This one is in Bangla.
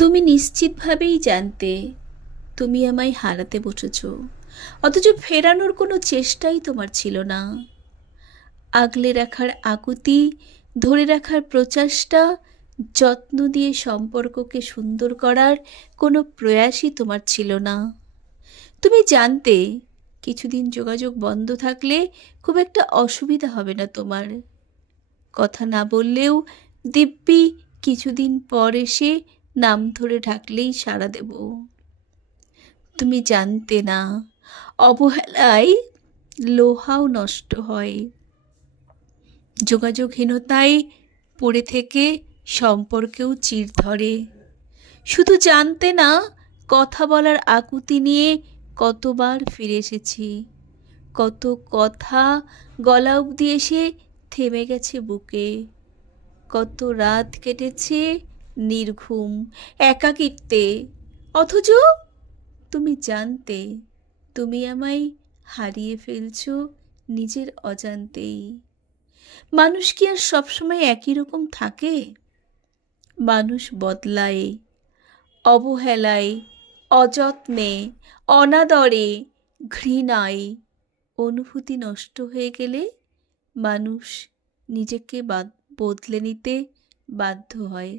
তুমি নিশ্চিতভাবেই জানতে তুমি আমায় হারাতে বসেছ। অথচ ফেরানোর কোনো চেষ্টাই তোমার ছিল না। আগলে রাখার আকুতি, ধরে রাখার প্রচেষ্টা, যত্ন দিয়ে সম্পর্ককে সুন্দর করার কোনো প্রয়াসই তোমার ছিল না। তুমি জানতে কিছুদিন যোগাযোগ বন্ধ থাকলে খুব একটা অসুবিধা হবে না তোমার। কথা না বললেও দিব্যি কিছুদিন পর এসে নাম ধরে ডাকলেই সাড়া দেব। তুমি জানতে না, অবহেলায় লোহাও নষ্ট হয়। যোগাযোগহীনতায় পড়ে থেকে সম্পর্কেও চির ধরে। শুধু জানতে না, কথা বলার আকুতি নিয়ে কতবার ফিরে এসেছি। কত কথা গলা অবধি এসে থেমে গেছে বুকে। কত রাত কেটেছে নির্ঘুম, একাকিত্বে। অথচ তুমি জানতে, তুমি আমায় হারিয়ে ফেলছ নিজের অজান্তেই। মানুষ কি আর সবসময় একই রকম থাকে? মানুষ বদলায়, অবহেলায়, অযত্নে, অনাদরে, ঘৃণায়। অনুভূতি নষ্ট হয়ে গেলে মানুষ নিজেকে বাদ- বদলে নিতে বাধ্য হয়।